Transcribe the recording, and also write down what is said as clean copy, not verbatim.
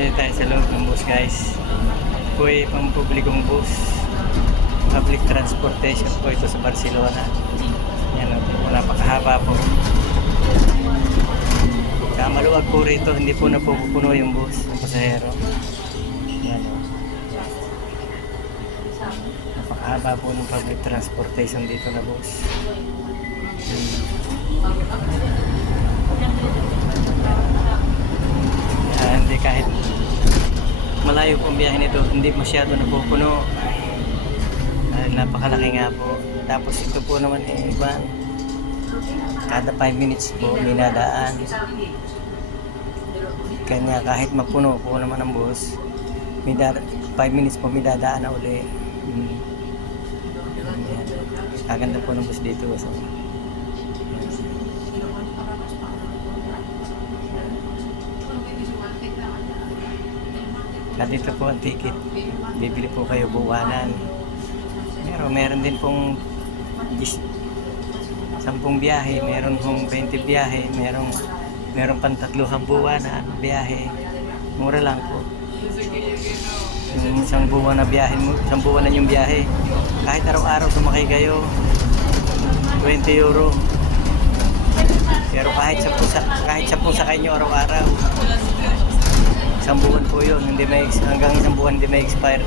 Dito tayo sa loob ng bus, guys. Po ay pampublikong bus. Public transportation po ito sa Barcelona. Yan o, napakahaba po. Kaya maluwag po rito, hindi po napupuno yung bus ng pasahero. Yan o. Napakahaba po ng public transportation dito na bus. Hindi kahit malayo pong biyahe nito, hindi masyado napupuno. Napakalaki nga po. Tapos ito po naman iba, kada 5 minutes po minadaan. Kanya kahit mapuno po naman ang bus, 5 minutes po midadaan na uli. Kaganda po ng bus dito. So, dito po ang ticket, bibili po kayo buwanan. Meron din pong 10 biyahe, meron pong 20 biyahe, meron pang 3 buwan na biyahe. Mura lang po. Yung isang buwan na biyahe, isang buwan na yung biyahe. Kahit araw-araw sumakay kayo, 20 euro. Pero kahit 10 sakay nyo araw-araw, isang buwan po yun, hanggang isang buwan hindi may expire.